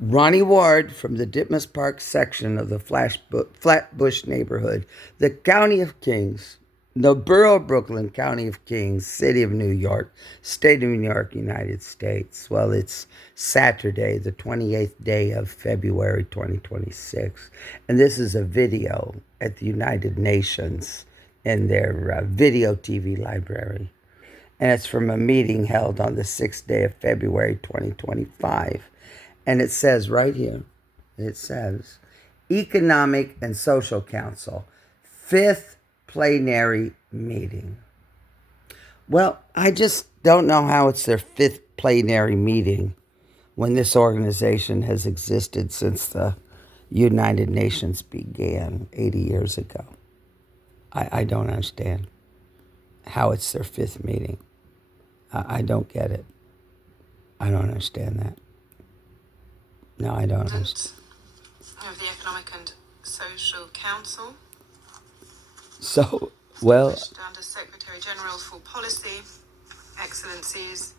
Ronnie-Ward from the Ditmas Park section of the Flatbush neighborhood, the County of Kings, the Borough of Brooklyn, County of Kings, City of New York, State of New York, United States. Well, it's Saturday, the 28th day of February 2026. And this is a video at the United Nations in their video TV library. And it's from a meeting held on the 6th day of February 2025. And it says right here, it says, Economic and Social Council, 5th Plenary meeting. Well, I just don't know how it's their 5th plenary meeting when this organization has existed since the United Nations began 80 years ago. I don't understand how it's their 5th meeting. I don't get it. I don't understand that. No, I don't understand. Of the Economic and Social Council. So, well... Under Secretary General for Policy, Excellencies.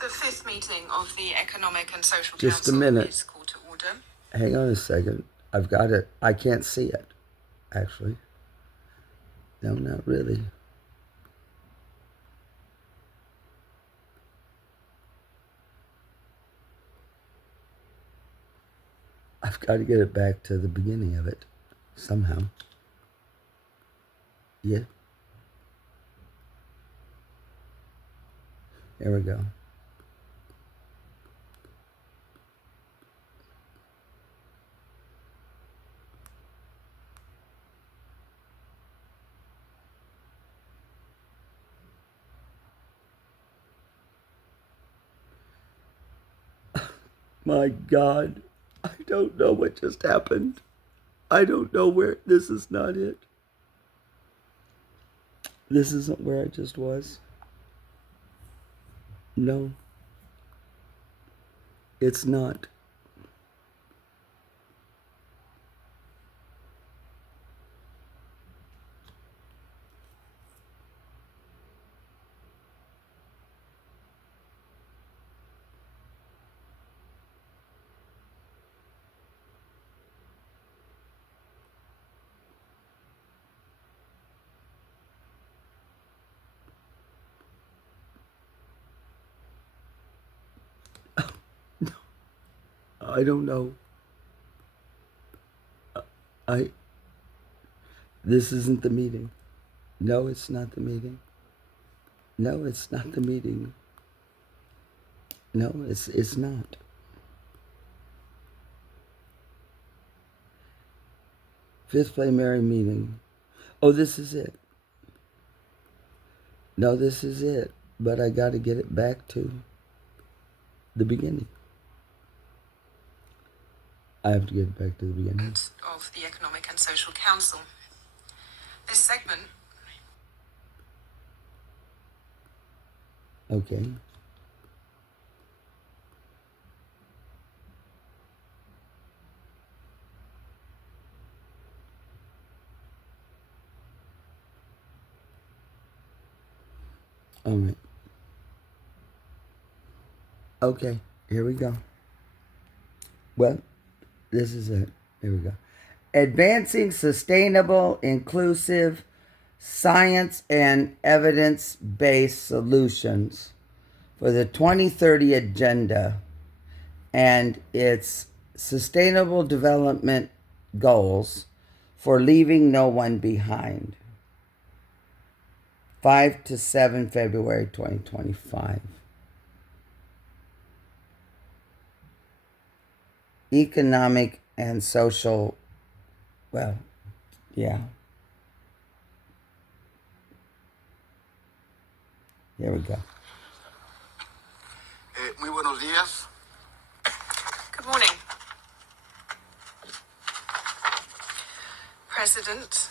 The 5th meeting of the Economic and Social Council just a minute. Is called to order. Hang on a second. I've got it. I can't see it, actually. No, not really. I've got to get it back to the beginning of it somehow. Yeah. There we go. My God. I don't know what just happened. I don't know where. This is not it. This isn't where I just was. No. It's not. I don't know. This isn't the meeting. No, it's not the meeting. No, it's not the meeting. No, it's not. Fifth plenary meeting. Oh, this is it. No, this is it. But I got to get it back to the beginning. I have to get it back to the beginning. Of the Economic and Social Council. This segment. Okay. All right. Okay, here we go. Well, this is it. Here we go. Advancing sustainable, inclusive, science and evidence-based solutions for the 2030 Agenda and its Sustainable Development Goals for Leaving No One Behind. 5 to 7 February 2025. Economic and social, well, yeah. Here we go. Muy buenos días. Good morning. President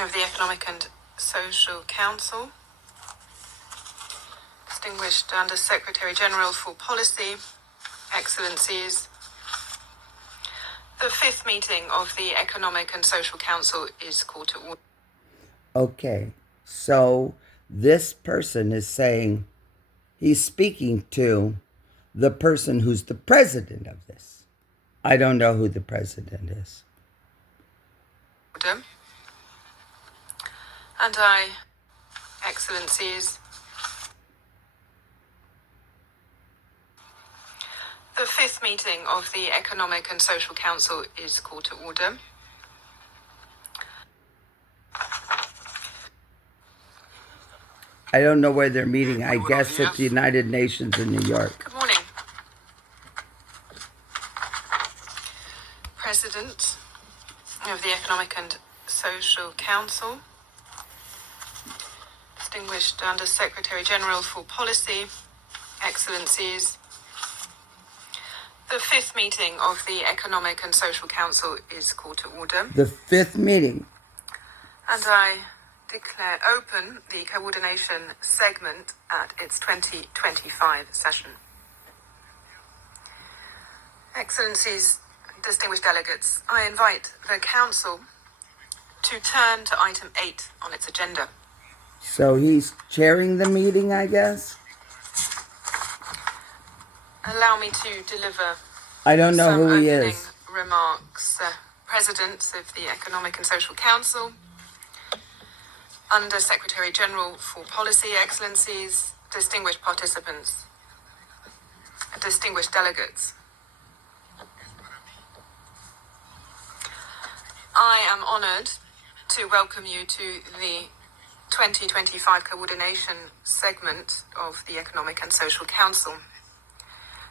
of the Economic and Social Council, distinguished Under Secretary General for Policy, Excellencies. The 5th meeting of the Economic and Social Council is called to order. Okay, so this person is saying he's speaking to the person who's the president of this. I don't know who the president is. Order. And I, Excellencies, the fifth meeting of the Economic and Social Council is called to order. I don't know where they're meeting. I guess at the United Nations in New York. Good morning. President of the Economic and Social Council, distinguished Under Secretary General for Policy, Excellencies, the fifth meeting of the Economic and Social Council is called to order. The fifth meeting. And I declare open the coordination segment at its 2025 session. Excellencies, distinguished delegates, I invite the Council to turn to item 8 on its agenda. So he's chairing the meeting, I guess? Allow me to deliver I don't know some who he opening is. remarks. President of the Economic and Social Council, Under Secretary General for Policy, Excellencies, distinguished participants, distinguished delegates. I am honoured to welcome you to the 2025 coordination segment of the Economic and Social Council.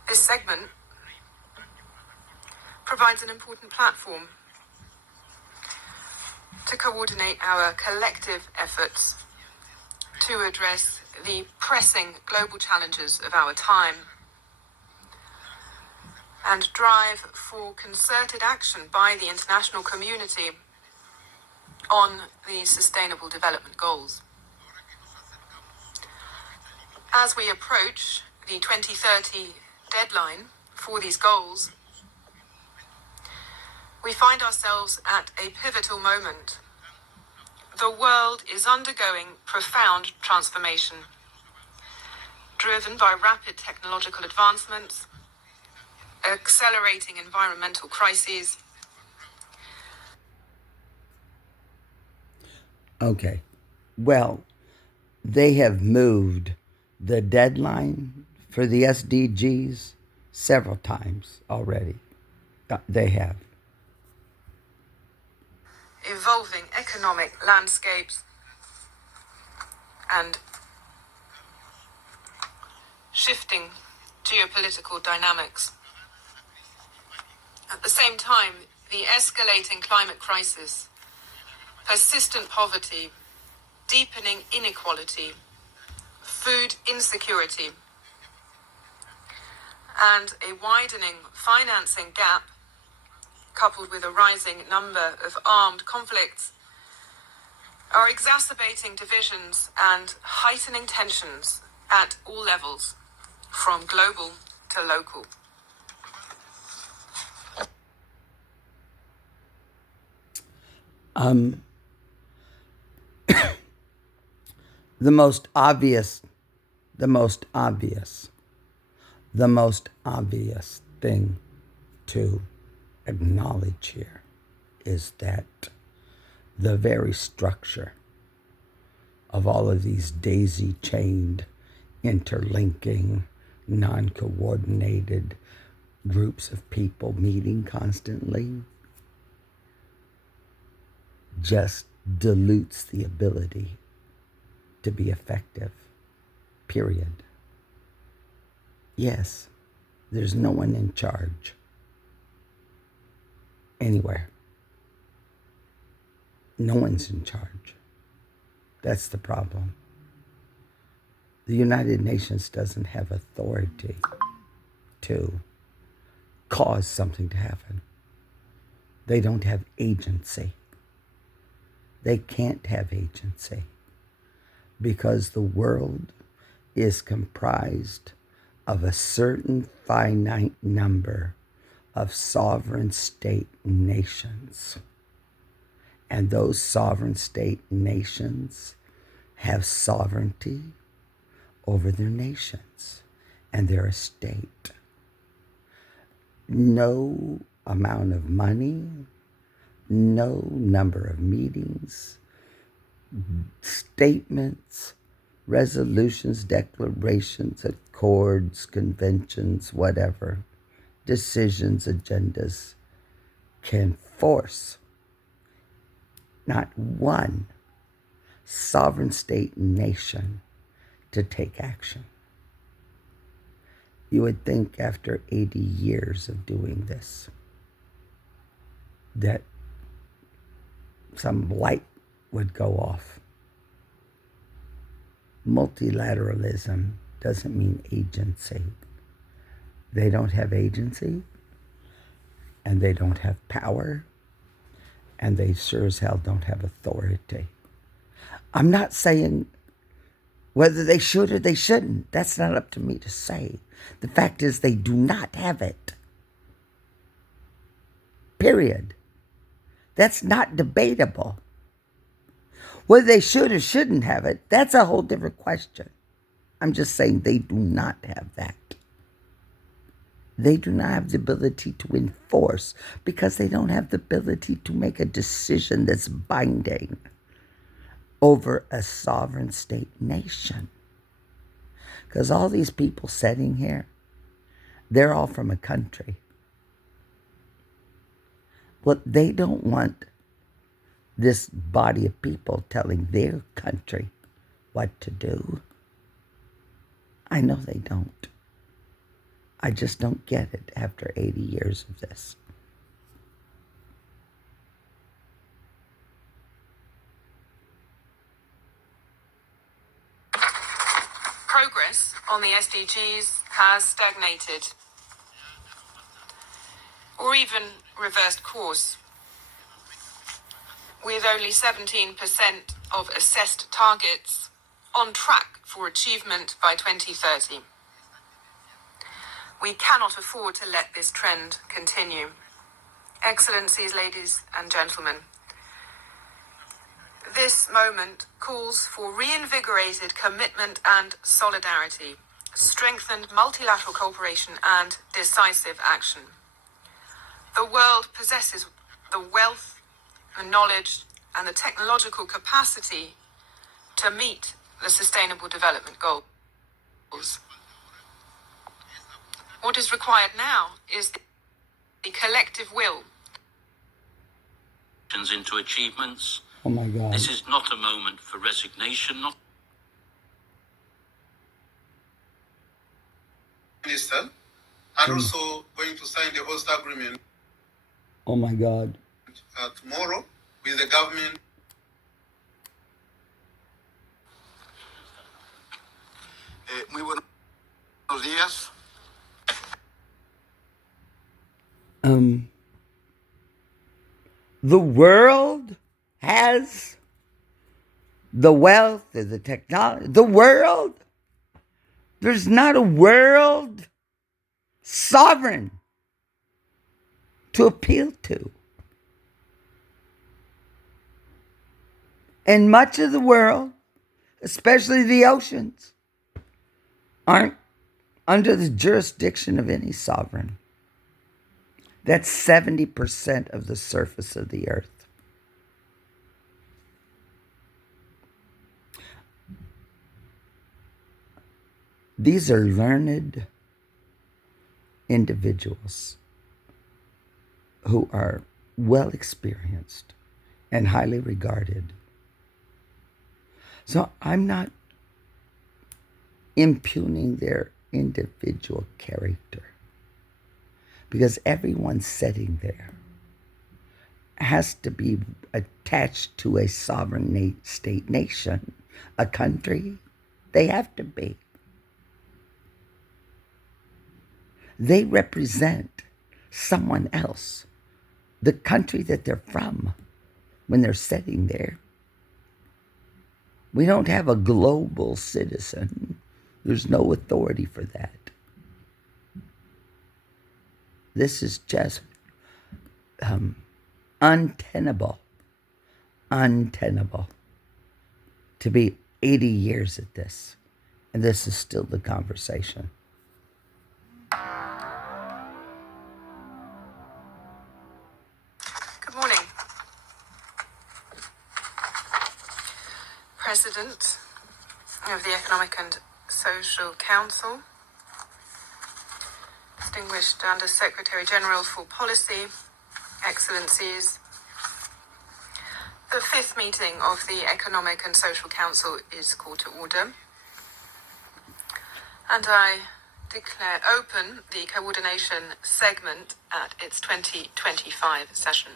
This segment provides an important platform to coordinate our collective efforts to address the pressing global challenges of our time and drive for concerted action by the international community on the Sustainable Development Goals. As we approach the 2030 deadline for these goals, we find ourselves at a pivotal moment. The world is undergoing profound transformation, driven by rapid technological advancements, accelerating environmental crises. Okay. Well, they have moved the deadline for the SDGs several times already. They have. Evolving economic landscapes and shifting geopolitical dynamics. At the same time, the escalating climate crisis, persistent poverty, deepening inequality, food insecurity, and a widening financing gap, coupled with a rising number of armed conflicts, are exacerbating divisions and heightening tensions at all levels, from global to local. The most obvious thing to acknowledge here is that the very structure of all of these daisy-chained, interlinking, non-coordinated groups of people meeting constantly just dilutes the ability to be effective, period. Yes, there's no one in charge anywhere. No one's in charge. That's the problem. The United Nations doesn't have authority to cause something to happen. They don't have agency. They can't have agency because the world is comprised of a certain finite number of sovereign state nations. And those sovereign state nations have sovereignty over their nations. And they're a state. no amount of money, no number of meetings, statements, resolutions, declarations, accords, conventions, whatever, decisions, agendas can force not one sovereign state nation to take action. You would think after 80 years of doing this that some light would go off. Multilateralism doesn't mean agency. They don't have agency, and they don't have power, and they sure as hell don't have authority. I'm not saying whether they should or they shouldn't. That's not up to me to say. The fact is they do not have it. Period. That's not debatable. Whether they should or shouldn't have it, that's a whole different question. I'm just saying they do not have that. They do not have the ability to enforce because they don't have the ability to make a decision that's binding over a sovereign state nation. Because all these people sitting here, they're all from a country. Well, they don't want this body of people telling their country what to do. I know they don't. I just don't get it after 80 years of this. Progress on the SDGs has stagnated or even reversed course, with only 17% of assessed targets on track for achievement by 2030. We cannot afford to let this trend continue. Excellencies, ladies and gentlemen, this moment calls for reinvigorated commitment and solidarity, strengthened multilateral cooperation and decisive action. The world possesses the wealth, the knowledge, and the technological capacity to meet the Sustainable Development Goals. What is required now is the collective will into achievements. Oh my God. This is not a moment for resignation. Minister, and also going to sign the host agreement. Oh my God. Tomorrow with the government. Muy buenos días. The world has the wealth and the technology. The world, there's not a world sovereign to appeal to. And much of the world, especially the oceans, aren't under the jurisdiction of any sovereign. That's 70% of the surface of the earth. These are learned individuals who are well experienced and highly regarded. So I'm not impugning their individual character, because everyone sitting there has to be attached to a sovereign state nation, a country. They have to be. They represent someone else, the country that they're from, when they're sitting there. We don't have a global citizen. There's no authority for that. This is just untenable to be 80 years at this. And this is still the conversation. President of the Economic and Social Council, distinguished Under Secretary General for Policy, Excellencies, the fifth meeting of the Economic and Social Council is called to order, and I declare open the coordination segment at its 2025 session.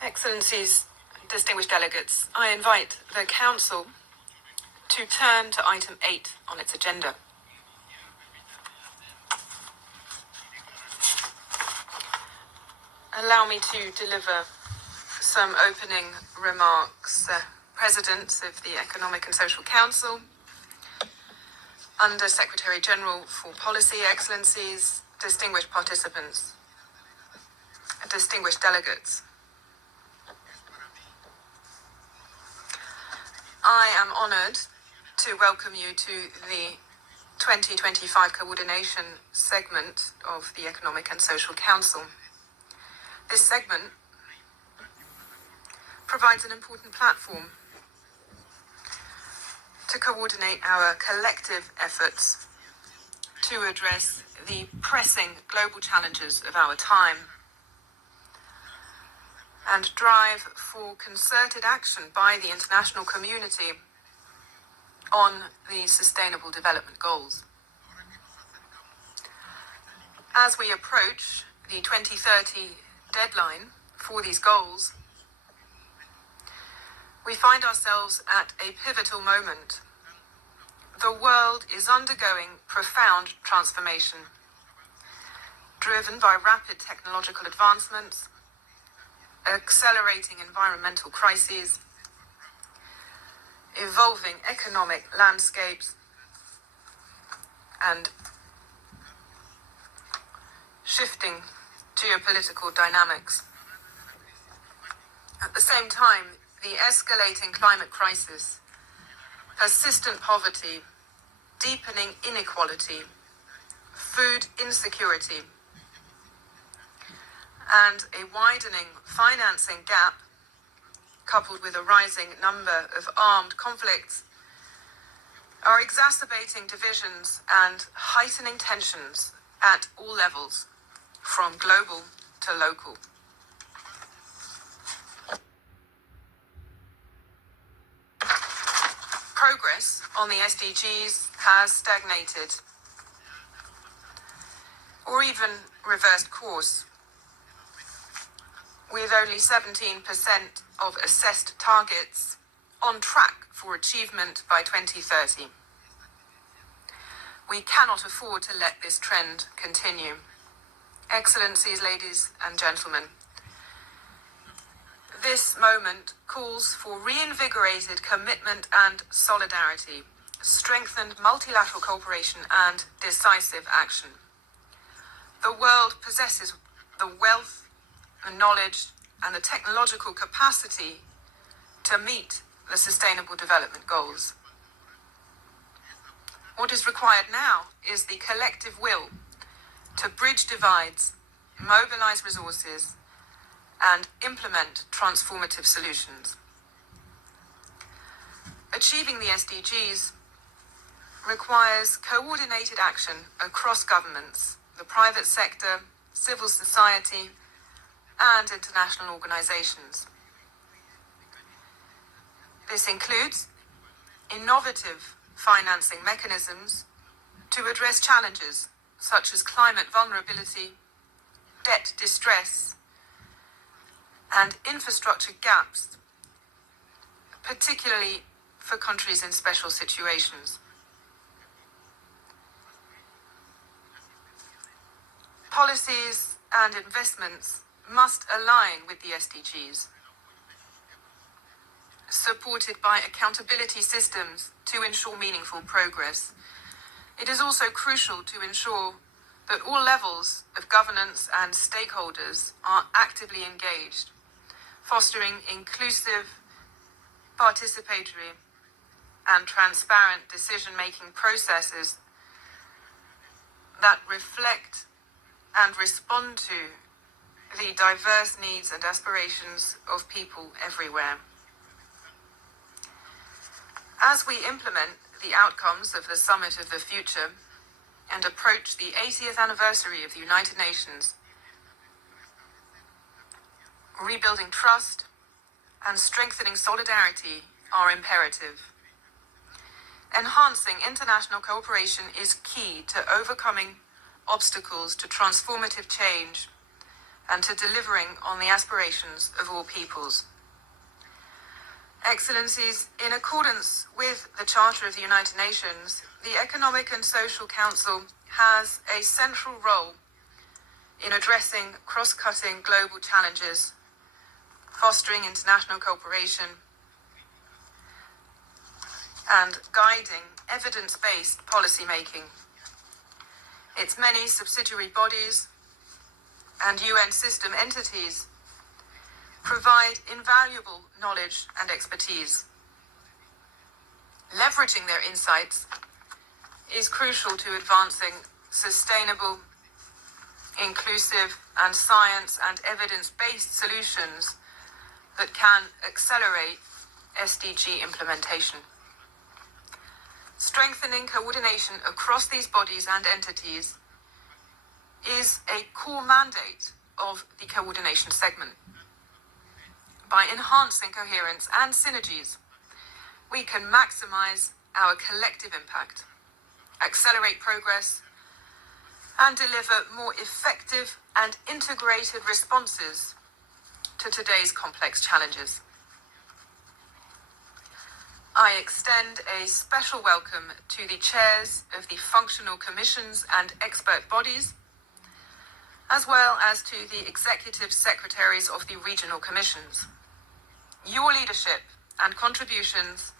Excellencies, distinguished delegates, I invite the Council to turn to item 8 on its agenda. Allow me to deliver some opening remarks. Presidents of the Economic and Social Council, Under Secretary General for Policy, Excellencies, distinguished participants, distinguished delegates. I am honoured to welcome you to the 2025 coordination segment of the Economic and Social Council. This segment provides an important platform to coordinate our collective efforts to address the pressing global challenges of our time and drive for concerted action by the international community on the Sustainable Development Goals. As we approach the 2030 deadline for these goals, we find ourselves at a pivotal moment. The world is undergoing profound transformation, driven by rapid technological advancements, accelerating environmental crises, evolving economic landscapes, and shifting geopolitical dynamics. At the same time, the escalating climate crisis, persistent poverty, deepening inequality, food insecurity, and a widening financing gap, coupled with a rising number of armed conflicts, are exacerbating divisions and heightening tensions at all levels, from global to local. Progress on the SDGs has stagnated or even reversed course, with only 17% of assessed targets on track for achievement by 2030. We cannot afford to let this trend continue. Excellencies, ladies and gentlemen, this moment calls for reinvigorated commitment and solidarity, strengthened multilateral cooperation and decisive action. The world possesses the wealth, the knowledge, and the technological capacity to meet the Sustainable Development Goals. What is required now is the collective will to bridge divides, mobilize resources, and implement transformative solutions. Achieving the SDGs requires coordinated action across governments, the private sector, civil society, and international organizations. This includes innovative financing mechanisms to address challenges such as climate vulnerability, debt distress, and infrastructure gaps, particularly for countries in special situations. Policies and investments must align with the SDGs, supported by accountability systems to ensure meaningful progress. It is also crucial to ensure that all levels of governance and stakeholders are actively engaged, fostering inclusive, participatory, and transparent decision-making processes that reflect and respond to the diverse needs and aspirations of people everywhere. As we implement the outcomes of the Summit of the Future and approach the 80th anniversary of the United Nations, rebuilding trust and strengthening solidarity are imperative. Enhancing international cooperation is key to overcoming obstacles to transformative change and to delivering on the aspirations of all peoples. Excellencies, in accordance with the Charter of the United Nations, the Economic and Social Council has a central role in addressing cross-cutting global challenges, fostering international cooperation, and guiding evidence-based policy-making. Its many subsidiary bodies and UN system entities provide invaluable knowledge and expertise. Leveraging their insights is crucial to advancing sustainable, inclusive, and science and evidence-based solutions that can accelerate SDG implementation. Strengthening coordination across these bodies and entities is a core mandate of the coordination segment. By enhancing coherence and synergies, we can maximize our collective impact, accelerate progress, and deliver more effective and integrated responses to today's complex challenges. I extend a special welcome to the chairs of the functional commissions and expert bodies, as well as to the executive secretaries of the regional commissions. Your leadership and contributions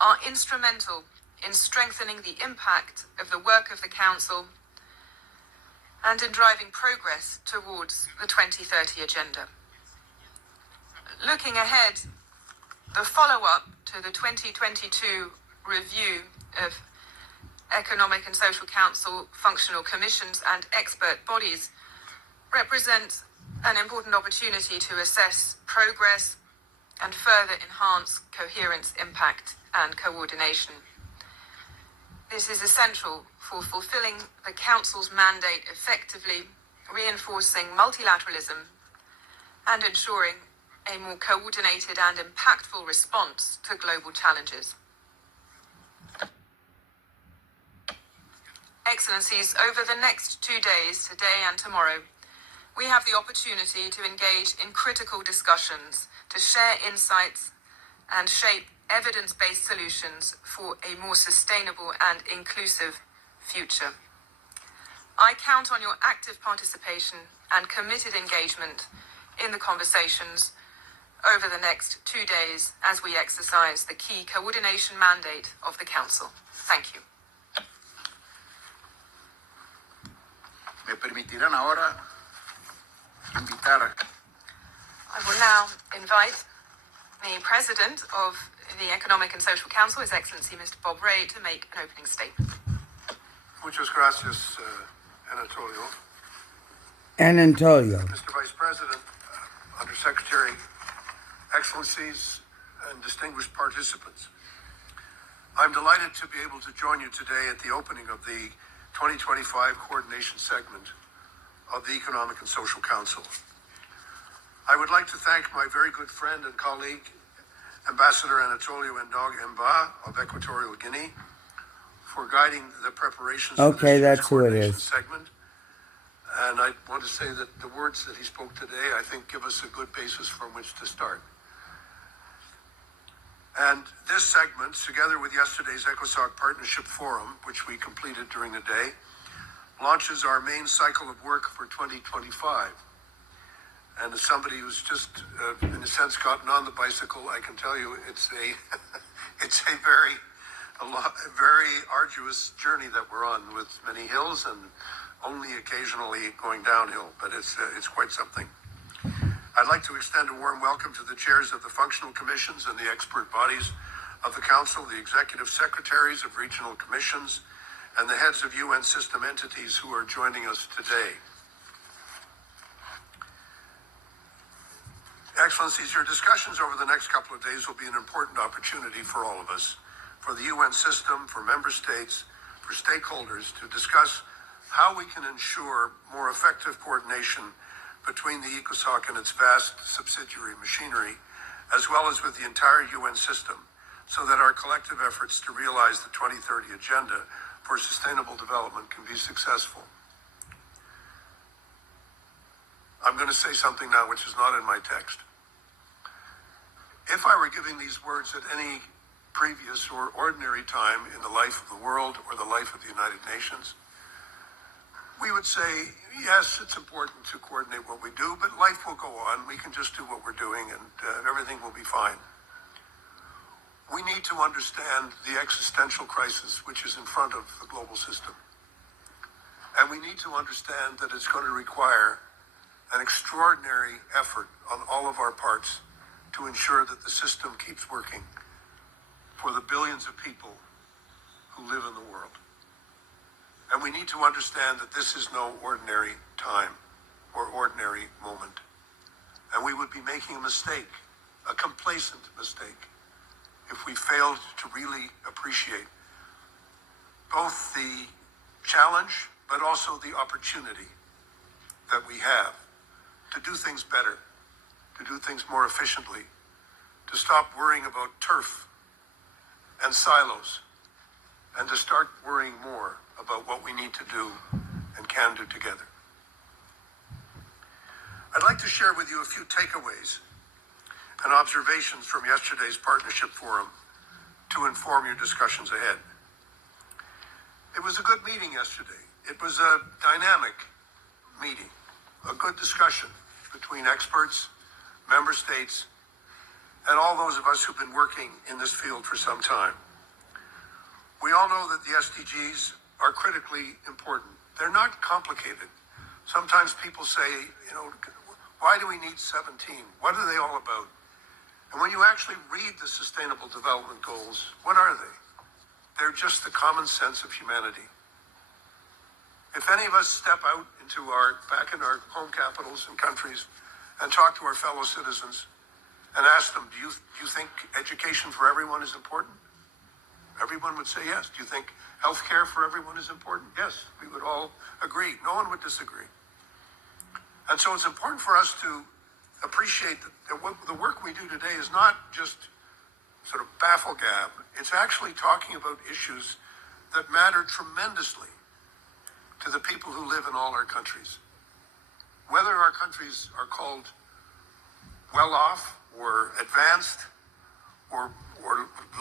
are instrumental in strengthening the impact of the work of the Council and in driving progress towards the 2030 Agenda. Looking ahead, the follow-up to the 2022 review of Economic and Social Council functional commissions and expert bodies represents an important opportunity to assess progress and further enhance coherence, impact, and coordination. This is essential for fulfilling the Council's mandate effectively, reinforcing multilateralism, and ensuring a more coordinated and impactful response to global challenges. Excellencies, over the next 2 days, today and tomorrow, we have the opportunity to engage in critical discussions, to share insights and shape evidence-based solutions for a more sustainable and inclusive future. I count on your active participation and committed engagement in the conversations over the next 2 days as we exercise the key coordination mandate of the Council. Thank you. Me permitirán ahora invitar I will now invite the President of the Economic and Social Council, His Excellency Mr. Bob Rae, to make an opening statement. Muchas gracias, Anatolio. Mr. Vice President, Undersecretary, Excellencies, and distinguished participants. I'm delighted to be able to join you today at the opening of the 2025 coordination segment of the Economic and Social Council. I would like to thank my very good friend and colleague, Ambassador Anatolio Ndong Mba of Equatorial Guinea, for guiding the preparations for this year's coordination segment. And I want to say that the words that he spoke today, I think, give us a good basis from which to start. And this segment, together with yesterday's ECOSOC Partnership Forum, which we completed during the day, launches our main cycle of work for 2025. And as somebody who's just, in a sense, gotten on the bicycle, I can tell you it's a it's a very arduous journey that we're on, with many hills and only occasionally going downhill. But it's quite something. I'd like to extend a warm welcome to the chairs of the functional commissions and the expert bodies of the Council, the executive secretaries of regional commissions, and the heads of UN system entities who are joining us today. Excellencies, your discussions over the next couple of days will be an important opportunity for all of us, for the UN system, for member states, for stakeholders to discuss how we can ensure more effective coordination between the ECOSOC and its vast subsidiary machinery, as well as with the entire UN system, so that our collective efforts to realize the 2030 Agenda for Sustainable Development can be successful. I'm going to say something now which is not in my text. If I were giving these words at any previous or ordinary time in the life of the world or the life of the United Nations, we would say, yes, it's important to coordinate what we do, but life will go on. We can just do what we're doing and everything will be fine. We need to understand the existential crisis which is in front of the global system. And we need to understand that it's going to require an extraordinary effort on all of our parts to ensure that the system keeps working for the billions of people who live in the world. And we need to understand that this is no ordinary time or ordinary moment. And we would be making a mistake, a complacent mistake, if we failed to really appreciate both the challenge, but also the opportunity that we have to do things better, to do things more efficiently, to stop worrying about turf and silos, and to start worrying more about what we need to do and can do together. I'd like to share with you a few takeaways and observations from yesterday's Partnership Forum to inform your discussions ahead. It was a good meeting yesterday. It was a dynamic meeting, a good discussion between experts, member states, and all those of us who've been working in this field for some time. We all know that the SDGs are critically important. They're not complicated. Sometimes people say, why do we need 17? What are they all about? And when you actually read the Sustainable Development Goals, what are they? They're just the common sense of humanity. If any of us step out back in our home capitals and countries and talk to our fellow citizens and ask them, do you think education for everyone is important? Everyone would say yes. Do you think healthcare for everyone is important? Yes, we would all agree. No one would disagree. And so it's important for us to appreciate that the work we do today is not just sort of baffle-gab. It's actually talking about issues that matter tremendously to the people who live in all our countries. Whether our countries are called well-off or advanced or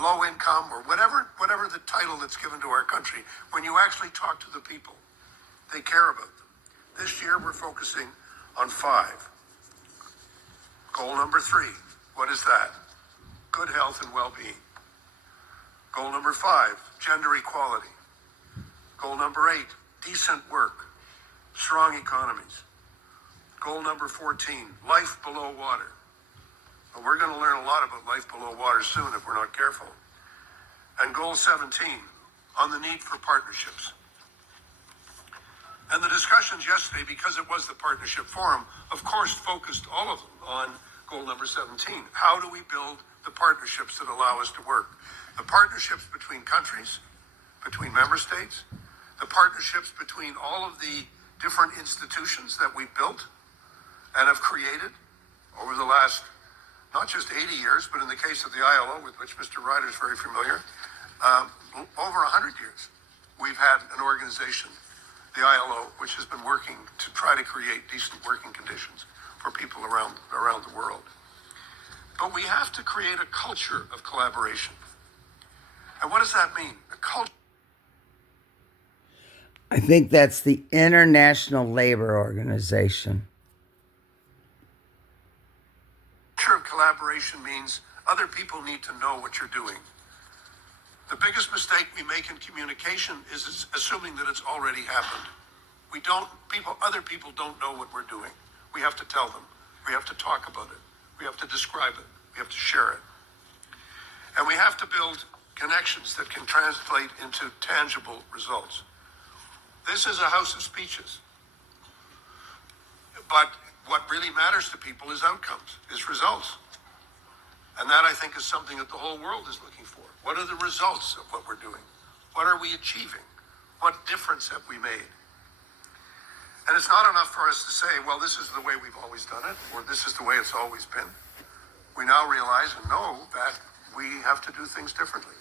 low income or whatever the title that's given to our country, when you actually talk to the people, they care about them. This year we're focusing on 5. Goal number 3, what is that? Good health and well-being. Goal number 5, gender equality. Goal number 8, decent work, strong economies. Goal number 14, life below water. Well, we're going to learn a lot about life below water soon if we're not careful. And goal 17, on the need for partnerships. And the discussions yesterday, because it was the Partnership Forum, of course focused all of them on goal number 17. How do we build the partnerships that allow us to work? The partnerships between countries, between member states, the partnerships between all of the different institutions that we've built and have created over the last, not just 80 years, but in the case of the ILO, with which Mr. Ryder is very familiar, over 100 years. We've had an organization, the ILO, which has been working to try to create decent working conditions for people around the world. But we have to create a culture of collaboration. And what does that mean? A culture. I think that's the International Labor Organization. Of collaboration means other people need to know what you're doing. The biggest mistake we make in communication is assuming that it's already happened. Other people don't know what we're doing. We have to tell them. We have to talk about it. We have to describe it. We have to share it. And we have to build connections that can translate into tangible results. This is a house of speeches. But what really matters to people is outcomes, is results. And that, I think, is something that the whole world is looking for. What are the results of what we're doing? What are we achieving? What difference have we made? And it's not enough for us to say, well, this is the way we've always done it, or this is the way it's always been. We now realize and know that we have to do things differently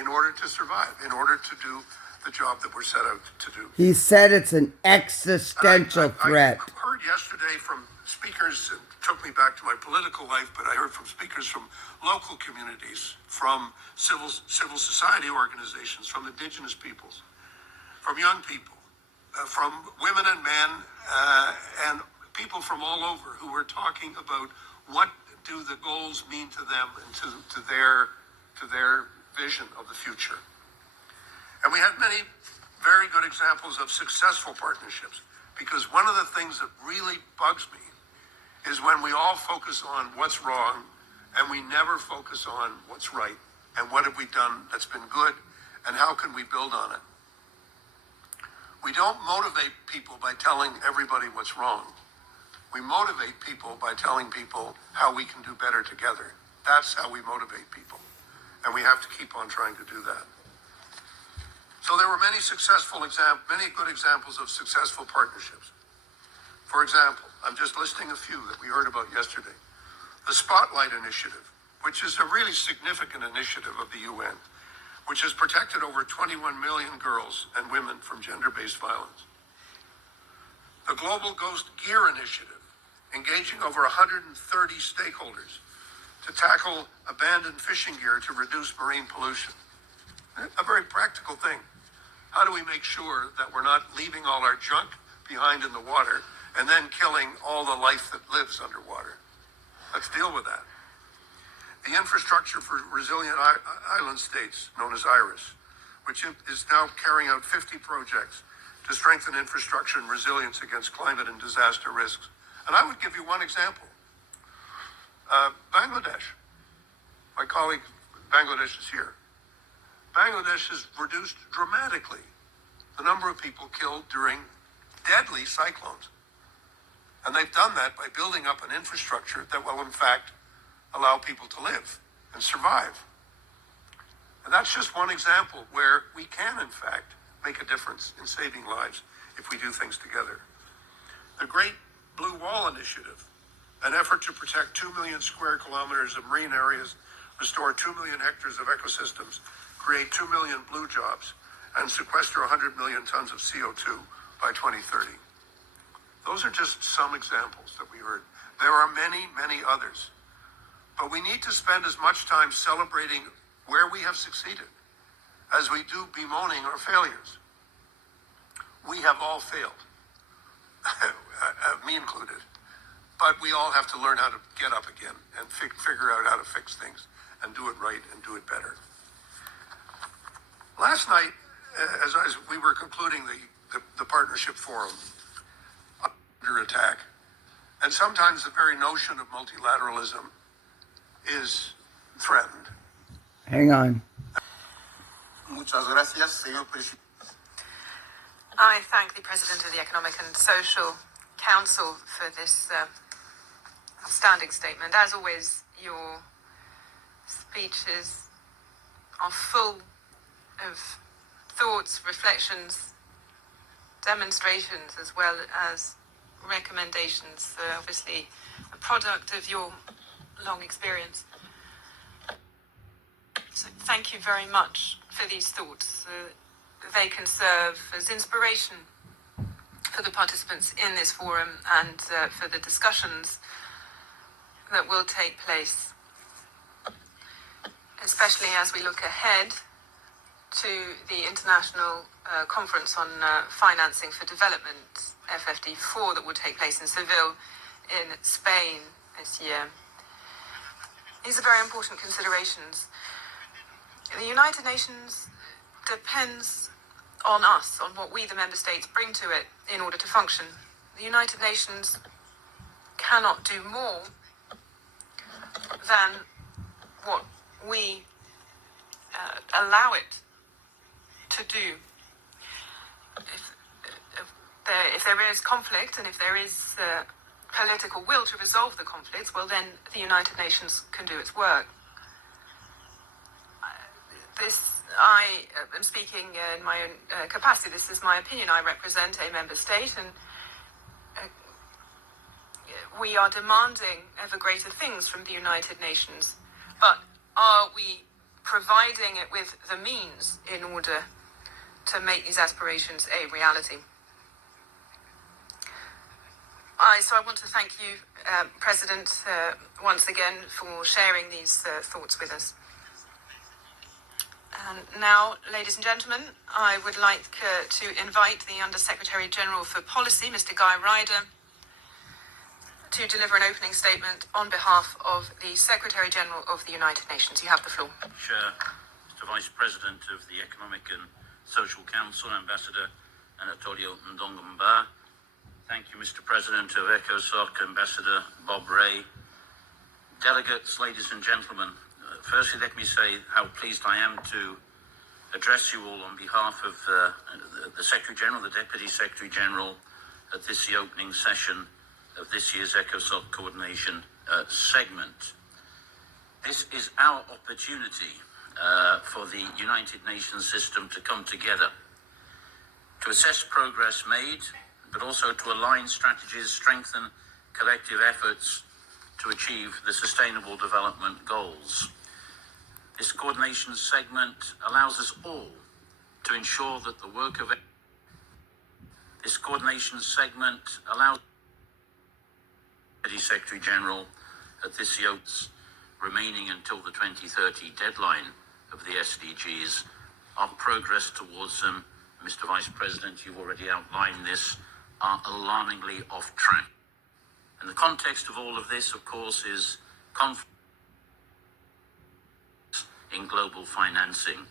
in order to survive, in order to do the job that we're set out to do. He said it's an existential threat. I heard yesterday from speakers, it took me back to my political life, but I heard from speakers from local communities, from civil society organizations, from indigenous peoples, from young people, from women and men, and people from all over who were talking about what do the goals mean to them and to their vision of the future. And we had many very good examples of successful partnerships, because one of the things that really bugs me is when we all focus on what's wrong and we never focus on what's right and what have we done that's been good and how can we build on it. We don't motivate people by telling everybody what's wrong. We motivate people by telling people how we can do better together. That's how we motivate people. And we have to keep on trying to do that. So there were many good examples of successful partnerships. For example, I'm just listing a few that we heard about yesterday. The Spotlight Initiative, which is a really significant initiative of the UN, which has protected over 21 million girls and women from gender-based violence. The Global Ghost Gear Initiative, engaging over 130 stakeholders to tackle abandoned fishing gear to reduce marine pollution. A very practical thing. How do we make sure that we're not leaving all our junk behind in the water and then killing all the life that lives underwater? Let's deal with that. The Infrastructure for Resilient Island States, known as IRIS, which is now carrying out 50 projects to strengthen infrastructure and resilience against climate and disaster risks. And I would give you one example. Bangladesh. My colleague, Bangladesh is here. Bangladesh has reduced dramatically the number of people killed during deadly cyclones. And they've done that by building up an infrastructure that will, in fact, allow people to live and survive. And that's just one example where we can, in fact, make a difference in saving lives if we do things together. The Great Blue Wall Initiative, an effort to protect 2 million square kilometers of marine areas, restore 2 million hectares of ecosystems, create 2 million blue jobs, and sequester 100 million tons of CO2 by 2030. Those are just some examples that we heard. There are many, many others. But we need to spend as much time celebrating where we have succeeded as we do bemoaning our failures. We have all failed, me included. But we all have to learn how to get up again and figure out how to fix things and do it right and do it better. Last night, as we were concluding the partnership forum, under attack, and sometimes the very notion of multilateralism is threatened. Hang on. Muchas gracias, señor presidente. I thank the President of the Economic and Social Council for this outstanding statement. As always, your speeches are full of thoughts, reflections, demonstrations, as well as recommendations. Obviously, a product of your long experience. So thank you very much for these thoughts. They can serve as inspiration for the participants in this forum and for the discussions that will take place, especially as we look ahead to the International Conference on Financing for Development, FFD4, that will take place in Seville in Spain this year. These are very important considerations. The United Nations depends on us, on what we, the member states, bring to it in order to function. The United Nations cannot do more than what we allow it to do. If there is conflict and if there is political will to resolve the conflicts, well then the United Nations can do its work. I am speaking in my own capacity. This is my opinion. I represent a member state, and we are demanding ever greater things from the United Nations. But are we providing it with the means in order to make these aspirations a reality? So I want to thank you, President, once again for sharing these thoughts with us. And now, ladies and gentlemen, I would like to invite the Under-Secretary General for Policy, Mr. Guy Ryder, to deliver an opening statement on behalf of the Secretary General of the United Nations. You have the floor. Chair, Mr. Vice President of the Economic and Social Council, Ambassador Anatolio Ndongomba. Thank you, Mr. President of ECOSOC, Ambassador Bob Ray. Delegates, ladies and gentlemen, firstly, let me say how pleased I am to address you all on behalf of the Secretary General, the Deputy Secretary General, at this the opening session of this year's ECOSOC coordination segment. This is our opportunity for the United Nations system to come together, to assess progress made, but also to align strategies, strengthen collective efforts to achieve the Sustainable Development Goals. This coordination segment allows us all to ensure that the work of this coordination segment allows the Secretary General at this year's remaining until the 2030 deadline of the SDGs, our progress towards them, Mr. Vice President, you've already outlined this, are alarmingly off track. And the context of all of this, of course, is conflict in global financing.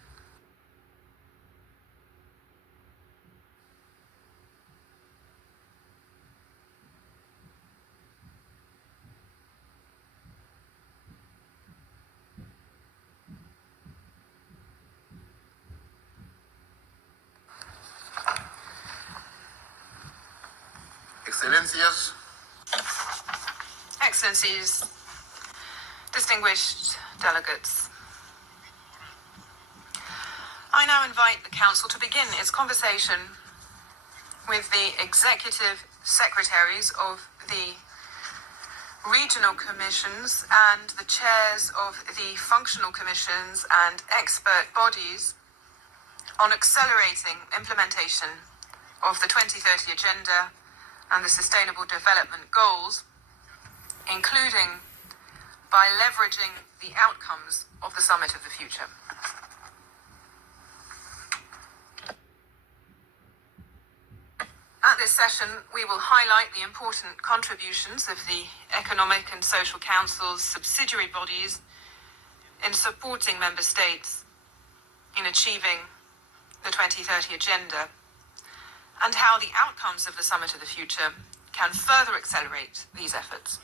Excellencias, Excellencies, distinguished delegates, I now invite the Council to begin its conversation with the Executive Secretaries of the Regional Commissions and the Chairs of the Functional Commissions and Expert Bodies on accelerating implementation of the 2030 Agenda and the Sustainable Development Goals, including by leveraging the outcomes of the Summit of the Future. At this session, we will highlight the important contributions of the Economic and Social Council's subsidiary bodies in supporting member states in achieving the 2030 Agenda, and how the outcomes of the Summit of the Future can further accelerate these efforts.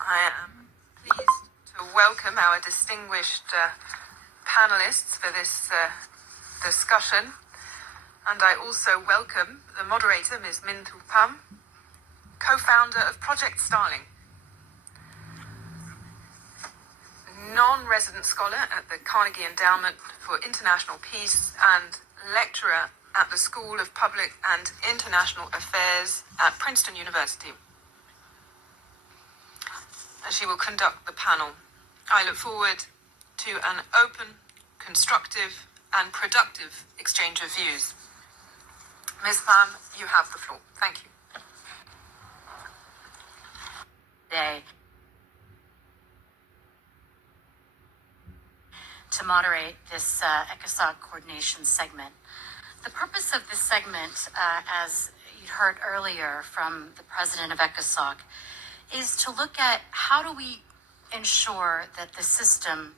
I am pleased to welcome our distinguished panelists for this discussion, and I also welcome the moderator, Ms. Min Thu Pham, co-founder of Project Starling, non-resident scholar at the Carnegie Endowment for International Peace and lecturer at the School of Public and International Affairs at Princeton University. And she will conduct the panel. I look forward to an open, constructive, and productive exchange of views. Ms. Pham, you have the floor. Thank you. Today to moderate this ECOSOC coordination segment. The purpose of this segment, as you heard earlier from the president of ECOSOC, is to look at how do we ensure that the system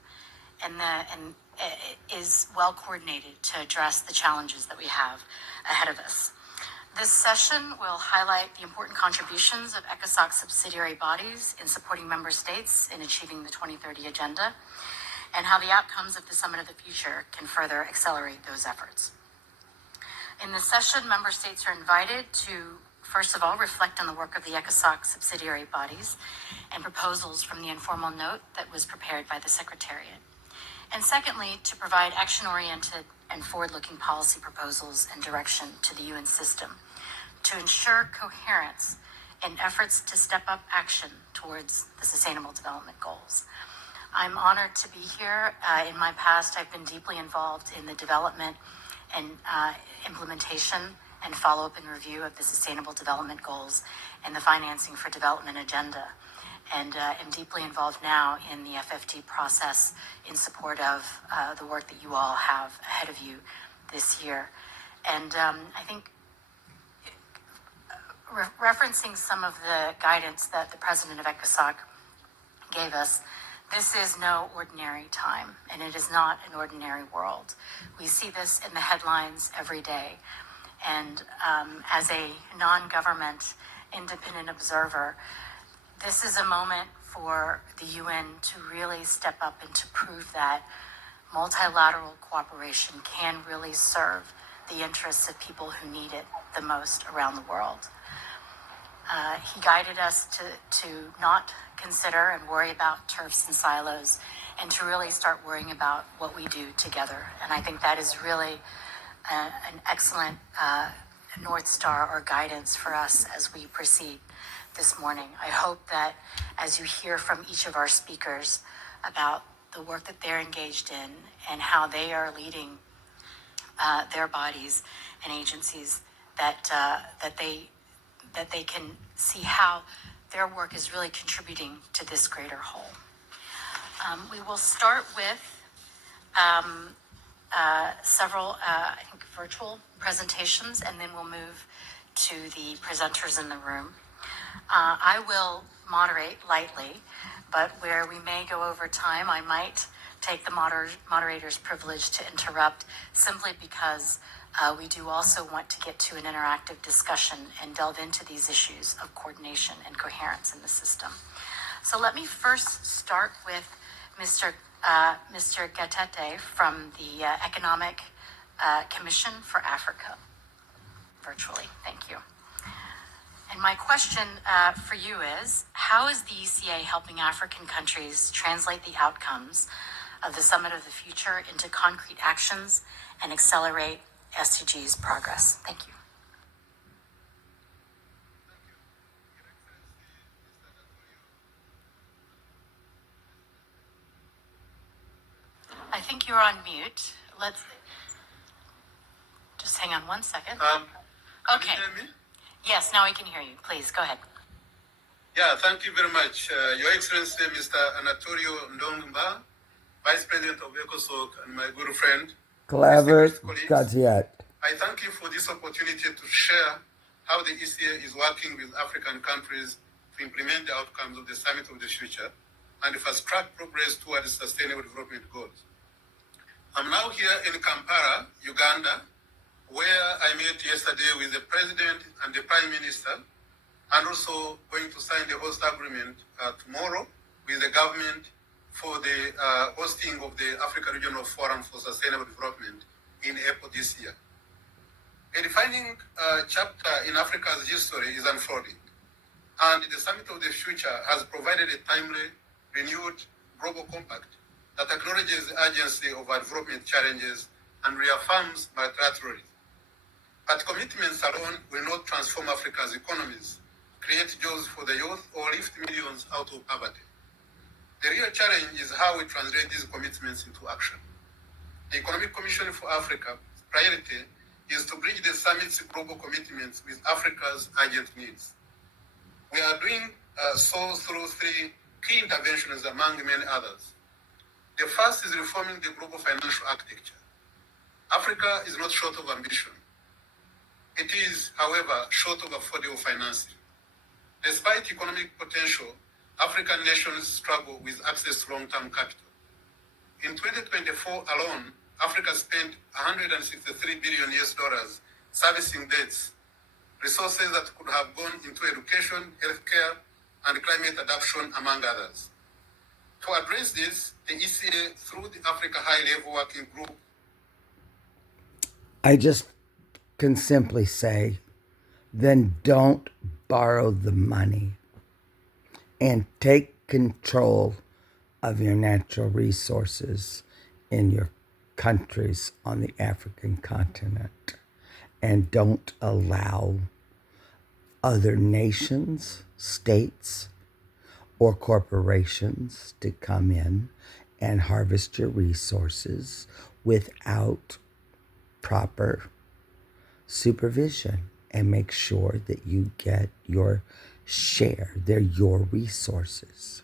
is well coordinated to address the challenges that we have ahead of us. This session will highlight the important contributions of ECOSOC subsidiary bodies in supporting member states in achieving the 2030 Agenda, and how the outcomes of the Summit of the Future can further accelerate those efforts. In this session, member states are invited to, first of all, reflect on the work of the ECOSOC subsidiary bodies and proposals from the informal note that was prepared by the Secretariat. And secondly, to provide action-oriented and forward-looking policy proposals and direction to the UN system to ensure coherence in efforts to step up action towards the Sustainable Development Goals. I'm honored to be here. In my past, I've been deeply involved in the development and implementation and follow-up and review of the Sustainable Development Goals and the Financing for Development agenda, and am deeply involved now in the FFD process in support of the work that you all have ahead of you this year. And I think referencing some of the guidance that the president of ECOSOC gave us, this is no ordinary time, and it is not an ordinary world. We see this in the headlines every day. And as a non-government independent observer, this is a moment for the UN to really step up and to prove that multilateral cooperation can really serve the interests of people who need it the most around the world. He guided us to not consider and worry about turfs and silos, and to really start worrying about what we do together. And I think that is really an excellent North Star or guidance for us as we proceed this morning. I hope that as you hear from each of our speakers about the work that they're engaged in and how they are leading their bodies and agencies, that they can see how their work is really contributing to this greater whole. We will start with several, I think, virtual presentations, and then we'll move to the presenters in the room. I will moderate lightly, but where we may go over time, I might take the moderator's privilege to interrupt, simply because we do also want to get to an interactive discussion and delve into these issues of coordination and coherence in the system. So let me first start with Mr. Gatete from the Economic Commission for Africa, virtually. Thank you. And my question for you is, how is the ECA helping African countries translate the outcomes of the Summit of the Future into concrete actions and accelerate SDGs progress? Thank you. I think you're on mute. Let's just hang on one second. Can Okay. you hear me? Yes, now we can hear you. Please, go ahead. Yeah, thank you very much. Your Excellency, Mr. Anatolio Ndongba, Vice President of ECOSOC, and my good friend, Clever colleagues. Gatiat. I thank you for this opportunity to share how the ECA is working with African countries to implement the outcomes of the Summit of the Future and fast-track progress towards Sustainable Development Goals. I'm now here in Kampala, Uganda, where I met yesterday with the President and the Prime Minister, and also going to sign the host agreement tomorrow with the government for the hosting of the Africa Regional Forum for Sustainable Development in April this year. A defining chapter in Africa's history is unfolding, and the Summit of the Future has provided a timely, renewed global compact that acknowledges the urgency of our development challenges and reaffirms multilateralism. But commitments alone will not transform Africa's economies, create jobs for the youth, or lift millions out of poverty. The real challenge is how we translate these commitments into action. The Economic Commission for Africa's priority is to bridge the summit's global commitments with Africa's urgent needs. We are doing so through three key interventions, among many others. The first is reforming the global financial architecture. Africa is not short of ambition. It is, however, short of affordable financing. Despite economic potential, African nations struggle with access to long-term capital. In 2024 alone, Africa spent $163 billion servicing debts, resources that could have gone into education, healthcare, and climate adaptation, among others. To address this, the ECA, through the Africa High-Level Working Group, I just can simply say, then don't borrow the money and take control of your natural resources in your countries on the African continent, and don't allow other nations, states, or corporations to come in and harvest your resources without proper supervision, and make sure that you get your share. They're your resources.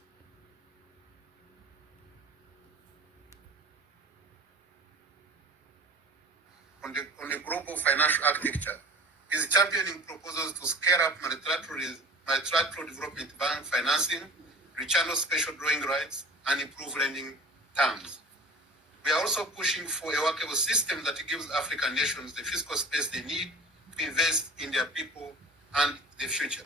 On the global financial architecture is championing proposals to scale up multilateral development bank financing, rechannel special drawing rights, and improve lending terms. We are also pushing for a workable system that gives African nations the fiscal space they need to invest in their people and the future.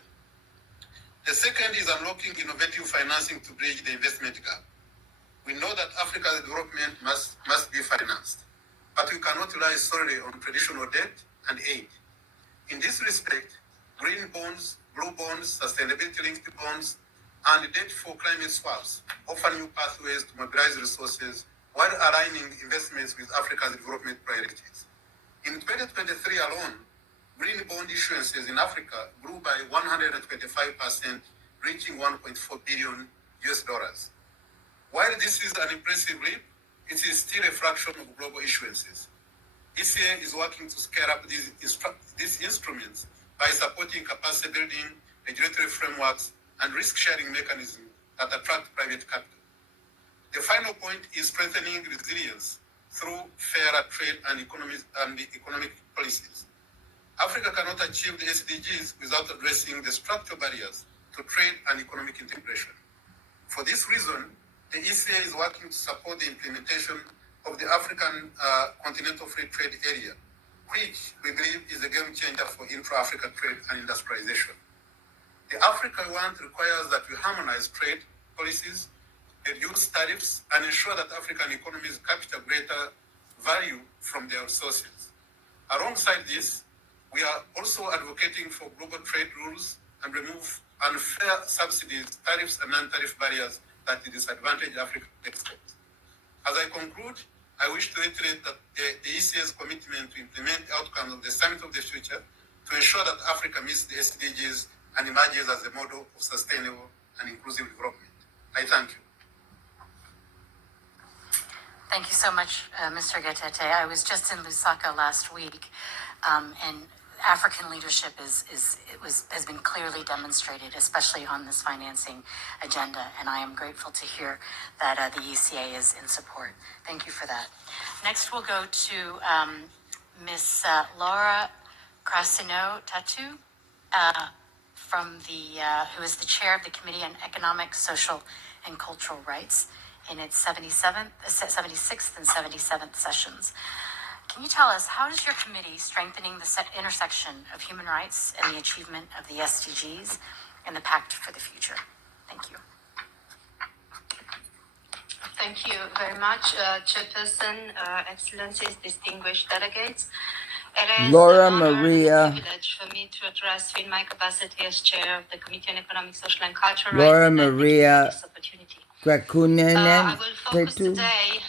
The second is unlocking innovative financing to bridge the investment gap. We know that Africa's development must be financed, but we cannot rely solely on traditional debt and aid. In this respect, green bonds, blue bonds, sustainability-linked bonds, and debt for climate swaps offer new pathways to mobilize resources while aligning investments with Africa's development priorities. In 2023 alone, green bond issuances in Africa grew by 125%, reaching $1.4 billion. While this is an impressive leap, it is still a fraction of global issuances. ECA is working to scale up these instruments by supporting capacity building, regulatory frameworks, and risk-sharing mechanisms that attract private capital. The final point is strengthening resilience through fairer trade and economic policies. Africa cannot achieve the SDGs without addressing the structural barriers to trade and economic integration. For this reason, the ECA is working to support the implementation of the African Continental Free Trade Area, which we believe is a game changer for intra-Africa trade and industrialization. The Africa we want requires that we harmonize trade policies, reduce tariffs, and ensure that African economies capture greater value from their resources. Alongside this, we are also advocating for global trade rules and remove unfair subsidies, tariffs, and non-tariff barriers that disadvantage African exports. As I conclude, I wish to reiterate that the ECA's commitment to implement the outcomes of the Summit of the Future to ensure that Africa meets the SDGs and emerges as a model of sustainable and inclusive development. I thank you. Thank you so much, Mr. Gatete. I was just in Lusaka last week, and African leadership has been clearly demonstrated, especially on this financing agenda, and I am grateful to hear that the ECA is in support. Thank you for that. Next, we'll go to Ms. Laura Crasino-Tatu, who is the chair of the Committee on Economic, Social, and Cultural Rights in its 76th and 77th sessions. Can you tell us, how does your committee strengthening the intersection of human rights and the achievement of the SDGs and the Pact for the Future? Thank you. Thank you very much, Chairperson, Excellencies, distinguished delegates. It is Laura an honor Maria. and a privilege for me to address you in my capacity as chair of the Committee on Economic, Social, and Cultural Laura Rights. Maria This opportunity. Kwakunenen I will focus today,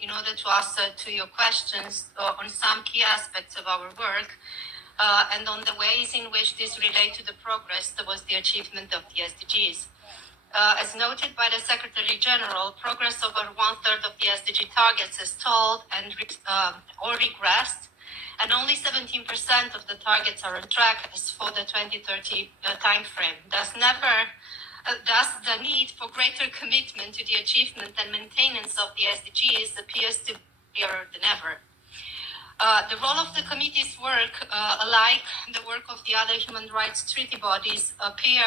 in order to answer to your questions, on some key aspects of our work and on the ways in which this relate to the progress towards the achievement of the SDGs. As noted by the Secretary General, progress over 1/3 of the SDG targets has stalled and or regressed, and only 17% of the targets are on track as for the 2030 timeframe. Thus, the need for greater commitment to the achievement and maintenance of the SDGs appears to be clearer than ever. The role of the committee's work, alike the work of the other human rights treaty bodies, appear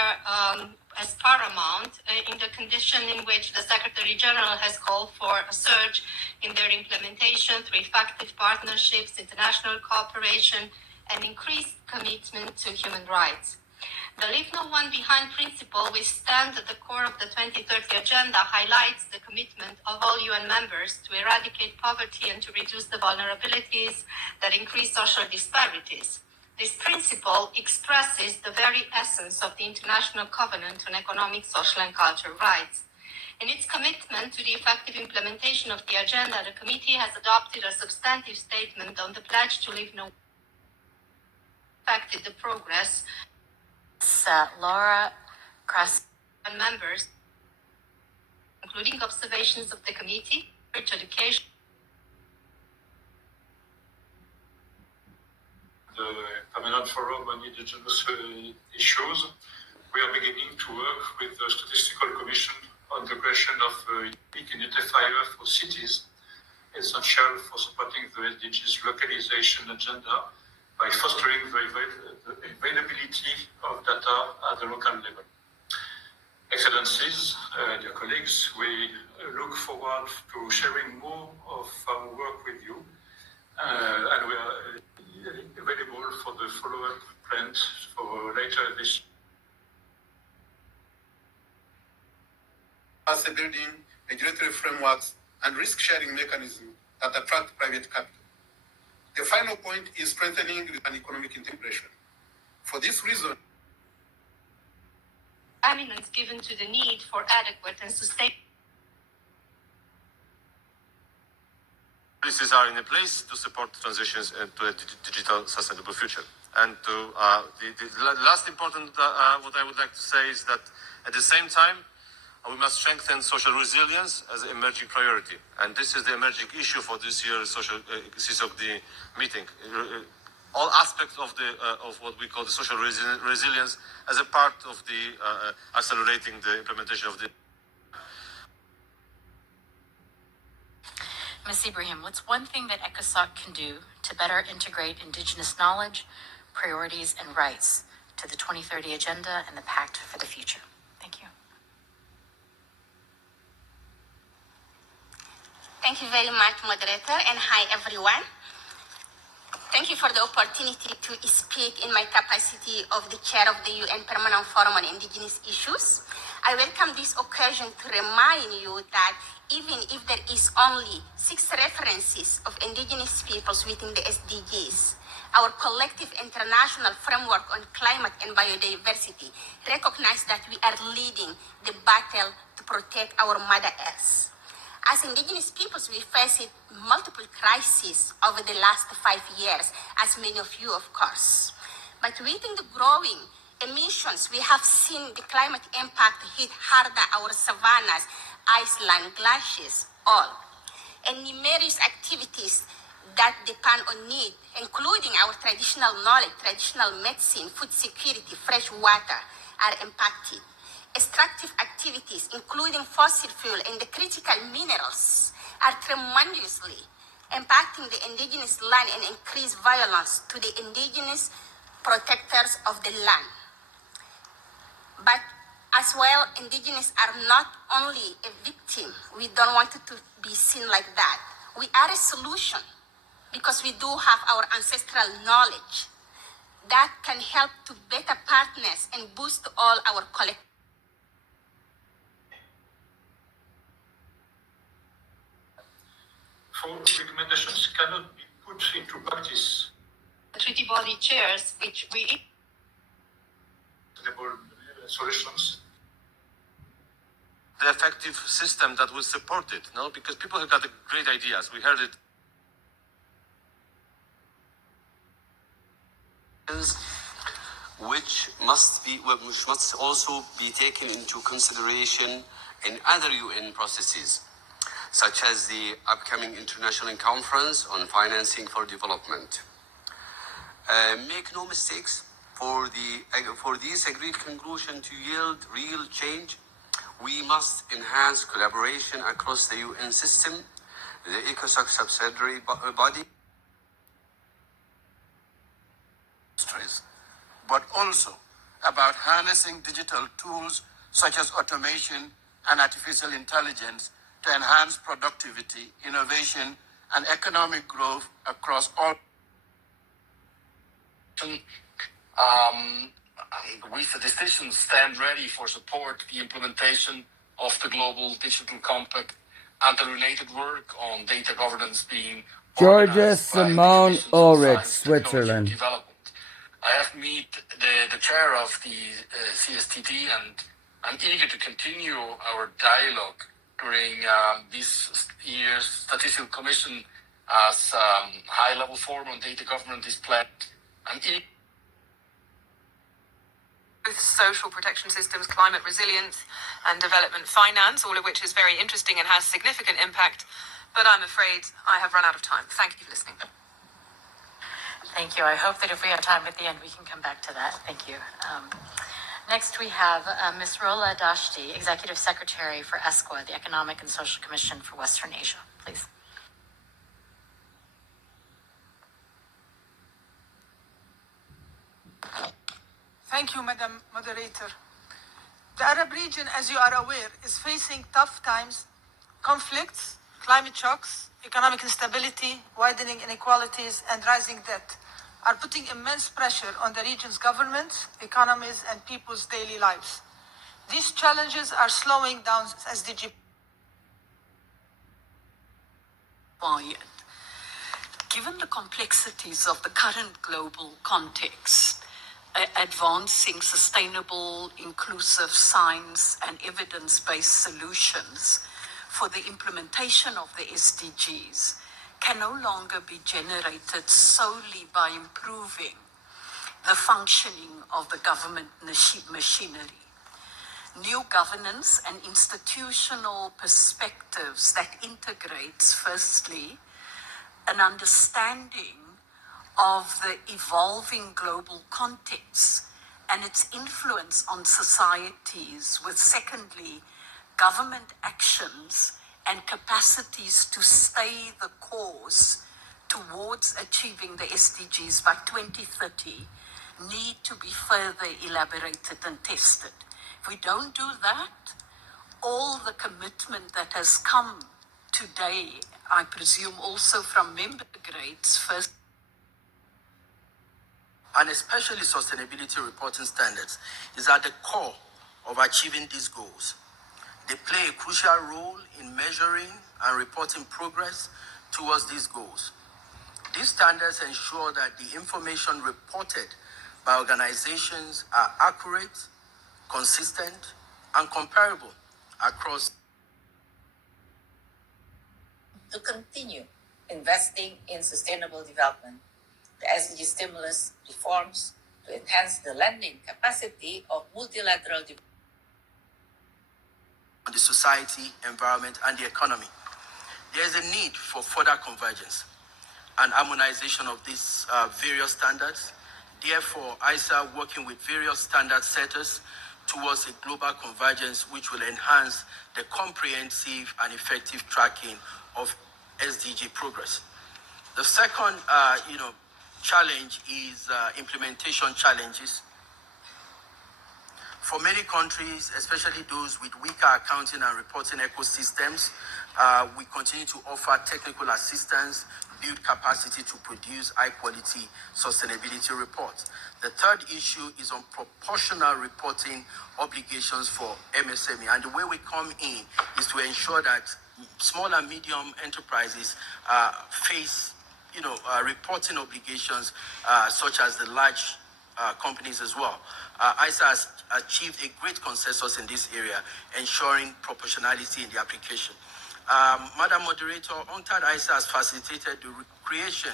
as paramount in the condition in which the Secretary General has called for a surge in their implementation through effective partnerships, international cooperation, and increased commitment to human rights. The Leave No One Behind principle, which stands at the core of the 2030 Agenda, highlights the commitment of all UN members to eradicate poverty and to reduce the vulnerabilities that increase social disparities. This principle expresses the very essence of the International Covenant on Economic, Social, and Cultural Rights. In its commitment to the effective implementation of the agenda, the committee has adopted a substantive statement on the pledge to leave no affected the progress. Laura Cross And members, including observations of the committee, education. The Permanent Forum on Indigenous Issues, we are beginning to work with the Statistical Commission on the question of unique identifier for cities, essential for supporting the SDGs localization agenda by fostering the availability of data at the local level. Excellencies, dear colleagues, we look forward to sharing more of our work with you, and we are available for the follow-up plans for later this year. As a building regulatory frameworks and risk-sharing mechanisms that attract private capital. The final point is strengthening an economic integration. For this reason, Eminence given to the need for adequate and sustainable policies are in place to support transitions to a digital sustainable future. And to the last important what I would like to say is that at the same time we must strengthen social resilience as an emerging priority. And this is the emerging issue for this year's social CSOC meeting. All aspects of what we call the social resilience as a part of the accelerating the implementation of the. Ms. Ibrahim, what's one thing that ECOSOC can do to better integrate Indigenous knowledge, priorities, and rights to the 2030 Agenda and the Pact for the Future? Thank you. Thank you very much, moderator, and hi, everyone. Thank you for the opportunity to speak in my capacity of the chair of the UN Permanent Forum on Indigenous Issues. I welcome this occasion to remind you that even if there is only 6 references of indigenous peoples within the SDGs, our collective international framework on climate and biodiversity recognizes that we are leading the battle to protect our Mother Earth. As indigenous peoples, we faced multiple crises over the last 5 years, as many of you, of course. But within the growing emissions, we have seen the climate impact hit harder our savannas, iceland, glaciers, all. And numerous activities that depend on need, including our traditional knowledge, traditional medicine, food security, fresh water, are impacted. Extractive activities, including fossil fuel and the critical minerals, are tremendously impacting the indigenous land and increase violence to the indigenous protectors of the land. But as well, indigenous are not only a victim. We don't want it to be seen like that. We are a solution because we do have our ancestral knowledge that can help to better partners and boost all our collective. For recommendations cannot be put into practice. treaty body chairs, which we Solutions. The effective system that will support it, no? Because people have got great ideas. We heard it. Which must also be taken into consideration in other UN processes, such as the upcoming International Conference on Financing for Development. Make no mistakes, for this agreed conclusion to yield real change, we must enhance collaboration across the UN system, the ECOSOC subsidiary body, but also about harnessing digital tools such as automation and artificial intelligence to enhance productivity, innovation, and economic growth across all. With the decision stand ready for support the implementation of the Global Digital Compact and the related work on data governance being Georgia Simone Ulrich, Switzerland. Development. I have met the chair of the CSTD, and I'm eager to continue our dialogue during this year's Statistical Commission as high-level forum on data governance is planned. I'm eager both social protection systems, climate resilience, and development finance, all of which is very interesting and has significant impact. But I'm afraid I have run out of time. Thank you for listening. Thank you. I hope that if we have time at the end, we can come back to that. Thank you. Next, we have Ms. Rola Dashti, Executive Secretary for ESCWA, the Economic and Social Commission for Western Asia. Please. Thank you, Madam Moderator. The Arab region, as you are aware, is facing tough times, conflicts, climate shocks, economic instability, widening inequalities, and rising debt are putting immense pressure on the region's governments, economies, and people's daily lives. These challenges are slowing down SDG. Given the complexities of the current global context, advancing sustainable, inclusive science and evidence-based solutions for the implementation of the SDGs can no longer be generated solely by improving the functioning of the government machinery. New governance and institutional perspectives that integrates, firstly, an understanding of the evolving global context and its influence on societies, with, secondly, government actions and capacities to stay the course towards achieving the SDGs by 2030 need to be further elaborated and tested. If we don't do that, all the commitment that has come today, I presume also from member grades, first, and especially sustainability reporting standards, is at the core of achieving these goals. They play a crucial role in measuring and reporting progress towards these goals. These standards ensure that the information reported by organizations are accurate, consistent, and comparable across. To continue investing in sustainable development, the SDG stimulus reforms to enhance the lending capacity of multilateral development. The society, environment, and the economy. There is a need for further convergence and harmonization of these various standards. Therefore, ISA working with various standard setters towards a global convergence which will enhance the comprehensive and effective tracking of SDG progress. The second, challenge is implementation challenges. For many countries, especially those with weaker accounting and reporting ecosystems, we continue to offer technical assistance, build capacity to produce high-quality sustainability reports. The third issue is on proportional reporting obligations for MSME. And the way we come in is to ensure that small and medium enterprises face reporting obligations such as the large companies as well. ISA has achieved a great consensus in this area, ensuring proportionality in the application. Madam Moderator, UNCTAD ISA has facilitated the creation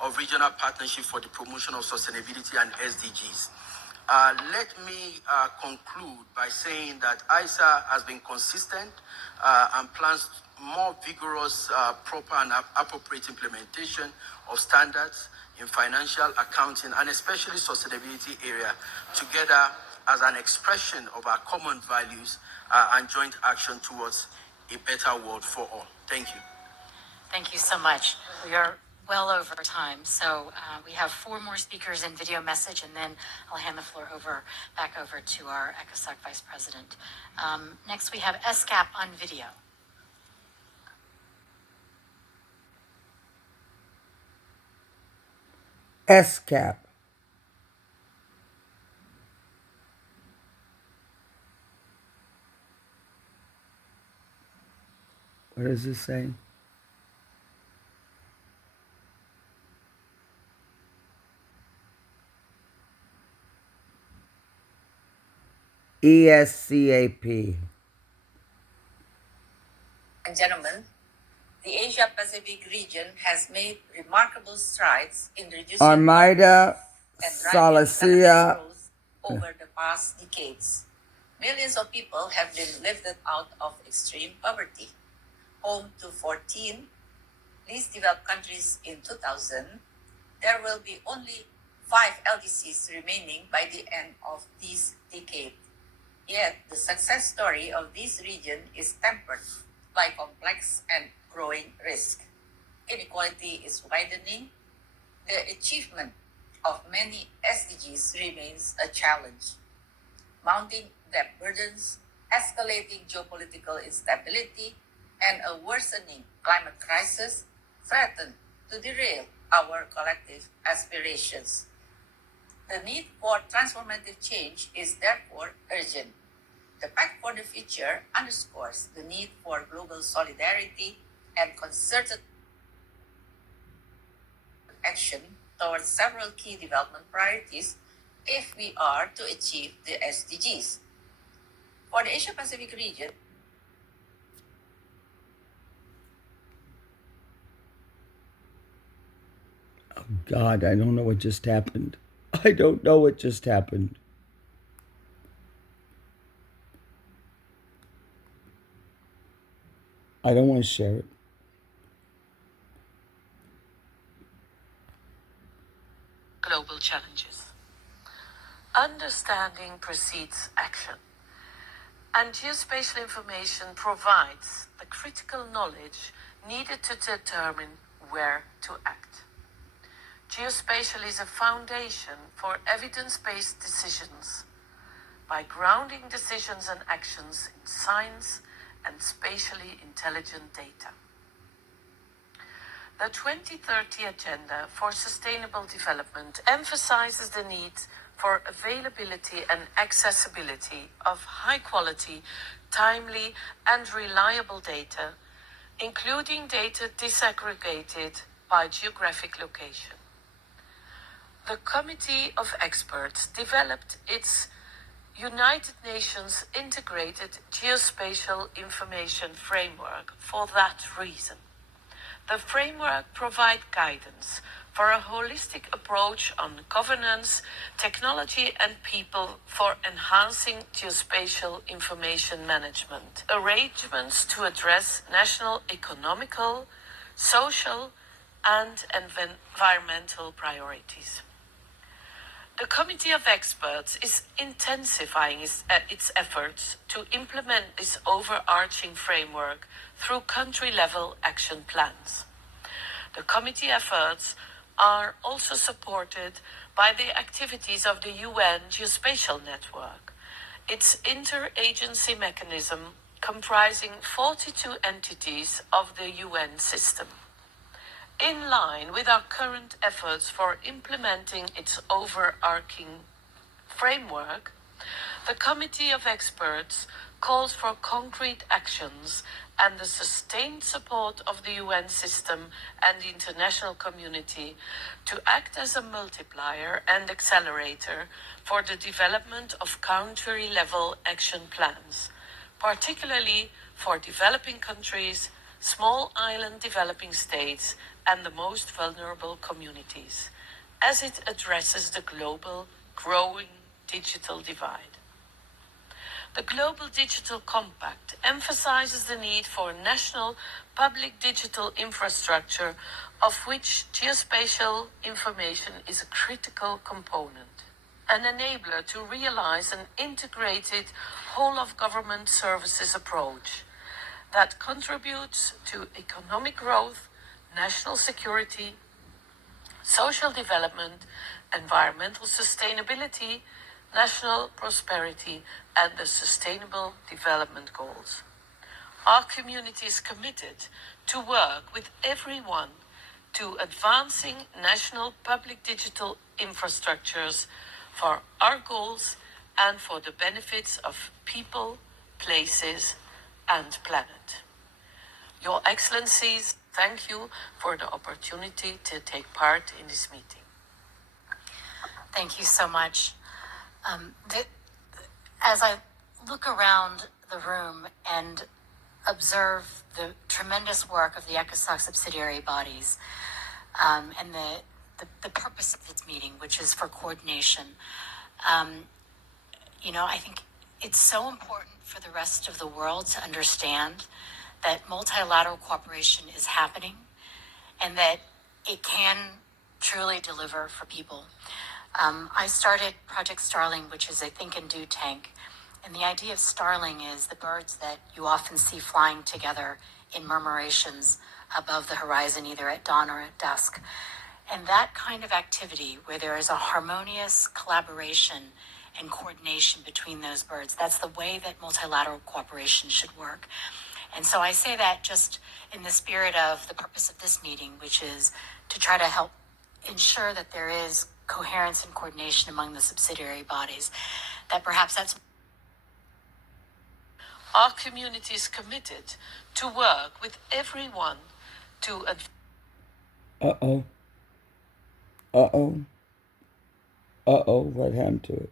of regional partnership for the promotion of sustainability and SDGs. Let me conclude by saying that ISA has been consistent and plans more vigorous, proper and appropriate implementation of standards in financial, accounting, and especially sustainability area, together as an expression of our common values and joint action towards a better world for all. Thank you. Thank you so much. We are well over time, so we have 4 more speakers in video message, and then I'll hand the floor back over to our ECOSOC Vice President. Next, we have SCAP on video. SCAP. What does this say? ESCAP. And gentlemen, the Asia Pacific region has made remarkable strides in reducing Armida and driving economic Salacia. growth over the past decades. Millions of people have been lifted out of extreme poverty. Home to 14 least developed countries in 2000, there will be only 5 LDCs remaining by the end of this decade. Yet, the success story of this region is tempered by complex and growing risk. Inequality is widening. The achievement of many SDGs remains a challenge. Mounting debt burdens, escalating geopolitical instability, and a worsening climate crisis threaten to derail our collective aspirations. The need for transformative change is therefore urgent. The Pact for the Future underscores the need for global solidarity and concerted action towards several key development priorities if we are to achieve the SDGs. For the Asia Pacific region, Oh God, I don't know what just happened. I don't know what just happened. I don't want to share it. Global challenges. Understanding precedes action, and geospatial information provides the critical knowledge needed to determine where to act. Geospatial is a foundation for evidence-based decisions by grounding decisions and actions in science and spatially intelligent data. The 2030 Agenda for Sustainable Development emphasizes the need for availability and accessibility of high-quality, timely, and reliable data, including data disaggregated by geographic location. The Committee of Experts developed its United Nations Integrated Geospatial Information Framework for that reason. The framework provides guidance for a holistic approach on governance, technology, and people for enhancing geospatial information management, arrangements to address national economical, social, and environmental priorities. The Committee of Experts is intensifying its efforts to implement this overarching framework through country-level action plans. The committee efforts are also supported by the activities of the UN Geospatial Network, its interagency mechanism comprising 42 entities of the UN system. In line with our current efforts for implementing its overarching framework, the Committee of Experts calls for concrete actions and the sustained support of the UN system and the international community to act as a multiplier and accelerator for the development of country-level action plans, particularly for developing countries, small island developing states, and the most vulnerable communities, as it addresses the global, growing digital divide. The Global Digital Compact emphasizes the need for national public digital infrastructure, of which geospatial information is a critical component, an enabler to realize an integrated whole-of-government services approach that contributes to economic growth, national security, social development, environmental sustainability, national prosperity, and the Sustainable Development Goals. Our community is committed to work with everyone to advancing national public digital infrastructures for our goals and for the benefits of people, places, and planet. Your Excellencies, thank you for the opportunity to take part in this meeting. Thank you so much. As I look around the room and observe the tremendous work of the ECOSOC subsidiary bodies, and the purpose of this meeting, which is for coordination, I think it's so important for the rest of the world to understand that multilateral cooperation is happening and that it can truly deliver for people. I started Project Starling, which is a think and do tank. And the idea of starling is the birds that you often see flying together in murmurations above the horizon, either at dawn or at dusk. And that kind of activity where there is a harmonious collaboration and coordination between those birds, that's the way that multilateral cooperation should work. And so I say that just in the spirit of the purpose of this meeting, which is to try to help ensure that there is coherence and coordination among the subsidiary bodies, that perhaps that's... Our community is committed to work with everyone to Uh-oh. What happened to it?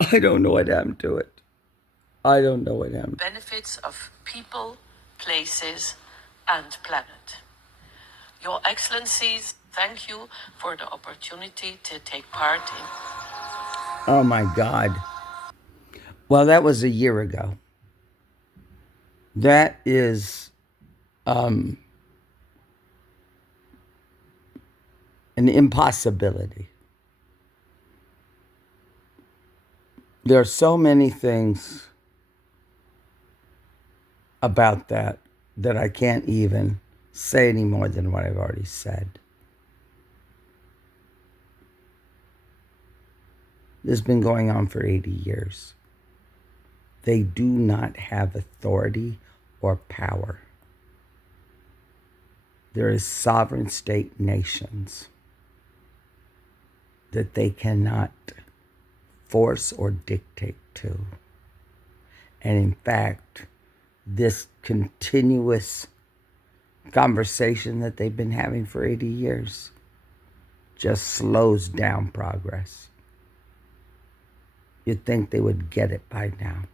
I don't know what happened to it. benefits of people, places, and planet. Your Excellencies, thank you for the opportunity to take part in... Oh my God. Well, that was a year ago. That is an impossibility. There are so many things about that I can't even say any more than what I've already said. This has been going on for 80 years. They do not have authority or power. There is sovereign state nations that they cannot force or dictate to. And in fact, this continuous conversation that they've been having for 80 years just slows down progress. You'd think they would get it by now.